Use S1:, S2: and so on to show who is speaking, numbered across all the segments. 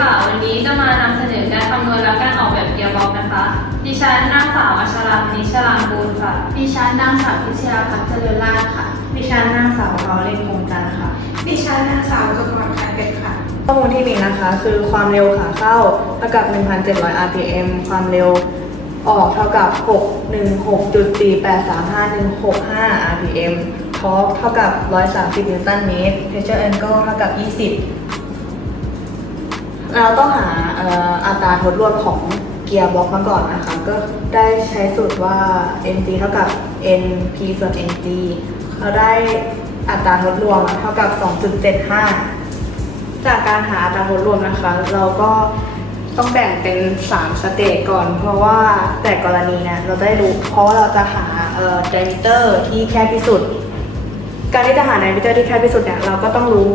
S1: ค่ะ วันนี้จะมานำเสนอการคำนวณและการออกแบบเกียร์บ็อกซ์นะคะ ดิฉันนางสาวอัชราพนิชชลางกูลค่ะ
S2: ดิฉันนางสาวพิชยาพัฒน์เจริญราชค่ะ
S3: ดิฉันนางสาวเราเล่นคงจันทร์ค่ะ
S2: ดิฉันนางสาวกกรขันเป็ดค่ะ
S3: ข้อมูลที่มีนะคะ คือความเร็วขาเข้าเท่ากับ 1,700 rpm ความเร็วออกเท่ากับ 616.4835165 rpm ทอร์กเท่ากับ 130 นิวตันเมตร pressure angle เท่ากับ 20 เราต้องหาอัตราทดรวมของเกียร์บล็อกมาก่อนนะคะ ก็ได้ใช้สูตรว่า nt เท่ากับ np ส่วน nt เราได้อัตราทดรวมเท่ากับ 2.75 จากการหาอัตราทดรวมนะคะ เราก็ต้องแบ่งเป็น 3 สเตจก่อน เพราะว่าแต่กรณีเนี่ยเราได้รู้เพราะว่าเราจะหาเอ่อ diameter ที่แคบที่สุด การที่จะหา diameter ที่แคบที่สุดเนี่ยเราก็ต้องรู้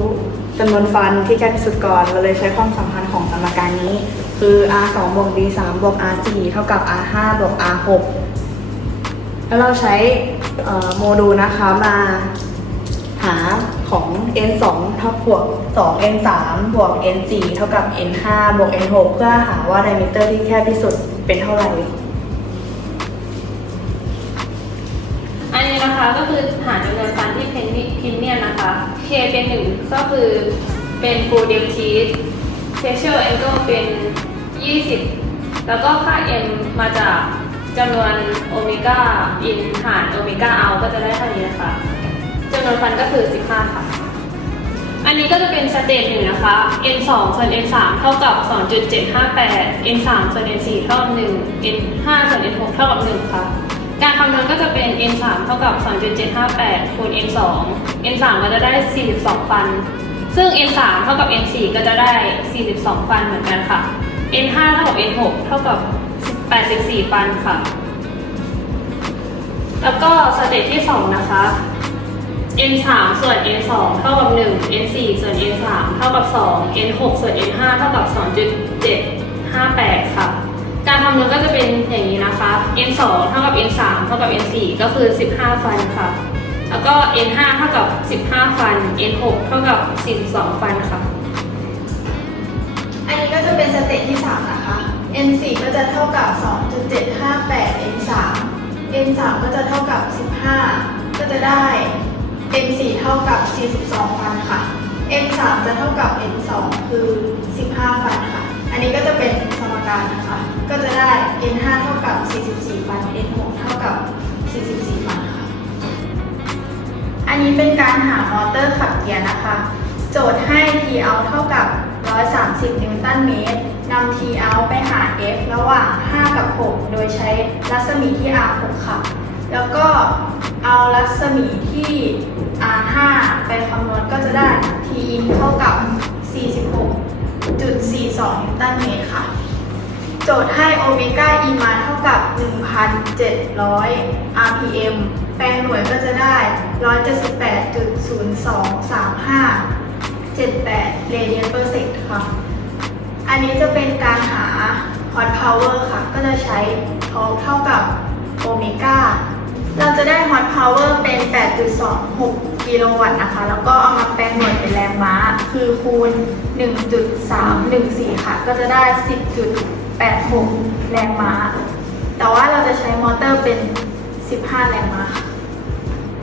S3: จำนวนฟันที่แคบที่สุดก่อนเราเลยใช้ความสัมพันธ์ของสมการนี้ คือ r 2บวก d 3บวก r 4เท่ากับ r 5บวก r 6แล้วเราใช้โมดูลนะคะมาหาของ n 2เท่าบวก2 n 3บวก n 4เท่ากับ n 5บวก n 6เพื่อหาว่า diameter ที่แคบที่สุดเป็นเท่าไหร่
S1: อันนี้นะคะก็คือหาจำนวน K เป็นหนึ่งก็คือเป็น full d e p t teeth facial angle เป็น 20 แล้วก็ค่า m มาจากจำนวนโอเมก้า in หารโอเมก้า out ก็จะได้เท่านี้นะคะจำนวนฟันก็คือ 15 ค่ะ อันนี้ก็จะเป็นสเตจหนึ่งนะคะ n 2ส่วน n 3เท่ากับ 2.758 n 3ส่วน n 4เท่ากับ1 n 5ส่วน n 6เท่ากับ1ค่ะ การคำนวณก็จะเป็น n 3เท่ากับ 2.758 คูณ n 2 n 3ก็จะได้ 42 ฟัน ซึ่ง n 3เท่ากับ n 4ก็จะได้ 42 ฟันเหมือนกันค่ะ n 5เท่ากับ n 6เท่ากับ 84 ฟันค่ะ แล้วก็สเตจที่ 2 นะคะ n 3ส่วน n 2เท่ากับ1 n 4ส่วน n 3เท่ากับ 2 n 6ส่วน n 5เท่ากับ 2.758 ค่ะ การคำนก็จะเป็นอย่างนี้นะคะ n 2เท่ากับ n 3เท่ากับ n 4ก็คือ 15 ฟันค่ะ แล้วก็ n 5เท่ากับ 15 ฟัน n 6เท่ากับ 42 ฟันค่ะ
S2: อันนี้ก็จะเป็นสเตจที่ 3 นะคะ n 4ก็จะเท่ากับ 2.758 n 3 n 3ก็จะเท่ากับ 15 ก็จะได้ n 4เท่ากับ 42 ฟันค่ะ n 3จะเท่ากับ n 2คือ 15 ฟันค่ะ อันนี้ก็จะเป็นสมการนะคะ ก็จะได้ n 5เท่ากับ 44 ฟัน n 6เท่ากับ 44 ฟันค่ะ อันนี้เป็นการหามอเตอร์ขับเกียร์นะคะ โจทย์ให้ T out เท่ากับ 130 นิวตันเมตรนำ T out ไปหา F ระหว่าง 5 กับ 6 โดยใช้รัศมีที่ R 6ค่ะ แล้วก็เอารัศมีที่ R 5ไปคำนวณก็จะได้ T in เท่ากับ 46.42 นิวตันเมตรค่ะ โจทย์ให้โอเมก้าอีมาเท่ากับ 1,700 rpm แปลงหน่วยก็จะได้ 178.023578 radian per sec ค่ะ อันนี้จะเป็นการหา hot power ค่ะ ก็จะใช้ทอเท่ากับโอเมก้าเราจะได้ hot power เป็น 8.26 กิโลวัตต์นะคะ แล้วก็เอามาแปลงหน่วยเป็นแรงม้า คือคูณ 1.314 ค่ะ ก็จะได้ 86 แรงม้า แต่ว่าเราจะใช้มอเตอร์เป็น 15 แรงม้าค่ะ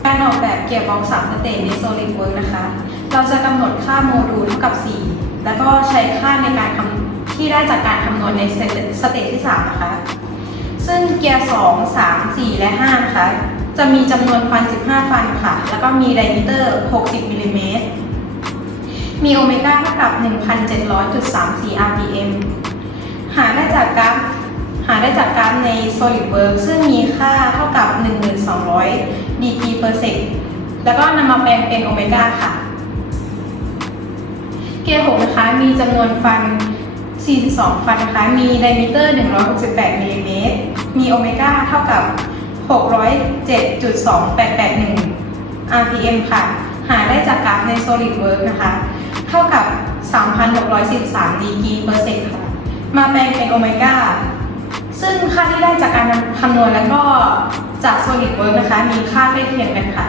S4: การออกแบบเกียร์บ็อกซ์3สเตจใน SolidWorks นะคะ เราจะกำหนดค่าโมดูลเท่ากับ 4 แล้วก็ใช้ค่าในการคำที่ได้จากการคำนวณในสเตจสเตที่ 3 นะคะ ซึ่งเกียร์ 2 3 4 และ 5 นะคะ จะมีจำนวนฟัน 15 ฟันค่ะ แล้วก็มีไดมิเตอร์ 60มิลลิเมตร มีโอเมก้าเท่ากับ 1,700.34 rpm หาได้จากกราฟหาได้จากกราฟใน SolidWorks ซึ่งมีค่าเท่ากับ 1,200 dp per sec แล้วก็นำมาแปลงเป็นโอเมก้าค่ะ เกียร์6นะคะ มีจำนวนฟัน 42 ฟันนะคะ มีไดมิเตอร์ 168มิลลิเมตร มีโอเมก้าเท่ากับ 607.2881 rpm ค่ะ หาได้จากกราฟใน SolidWorks นะคะ เท่ากับ 3,613 dp per sec ค่ะ มาแปลงเป็นโอเมก้า ซึ่งค่าที่ได้จากการคำนวณแล้วก็จากโซลิดเวิร์กนะคะ มีค่าใกล้เคียงกันค่ะ